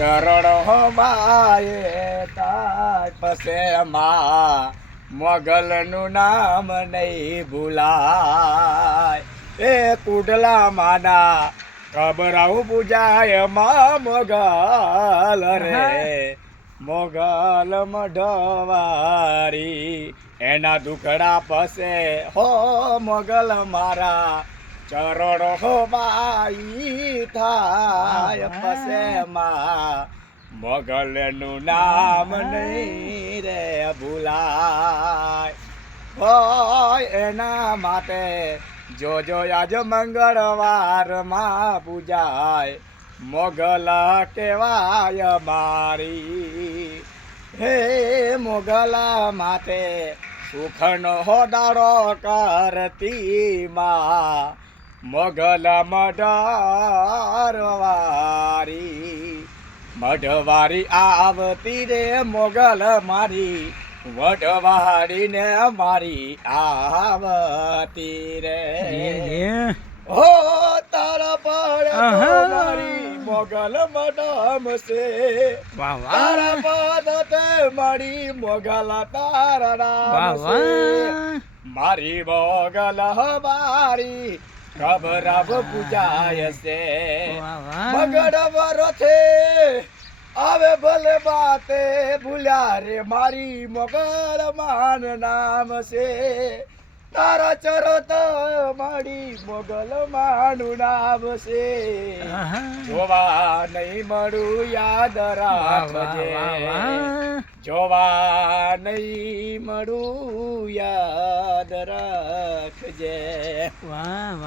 ચરણ બાએ તાય પસે માં મોગલનું નામ નહીં ભૂલાય એ કુડલા માના કબરાઉ પૂજાય માં મોગલ રે મોગલ મઢવારી એના દુકડા પસે હો મોગલ મારા ચરણ હો બાઈ થાય પસે માં મોગલનું નામ નહીં રે ભૂલાય હોય એના માટે જોજો આજ મંગળવારમાં પૂજાય મોગલ કહેવાય મારી હે મોગલ માટે સુખનો દાડો કરતી માં મોગલ મઢવારી મઢવારી આવતી રે મોગલ મારી વઢવાડીને મારી આવતી રે હો તારા પાડે મારી મોગલ મડમ છે તારા પાદતે મારી મોગલ તારા નામ છે મારી મોગલ હમારી રબ રબ પૂજાય છે મગડ વરથે આવે ભલે બાતે ભૂલ્યા રે મારી મોગલ માન નામ છે તારા ચરત મારી મોગલ માનું નામ છે જોવા નહીં મળું યાદ રાખજે જોવા નહીં મળું યાદ રાખજે. વાહ વાહ.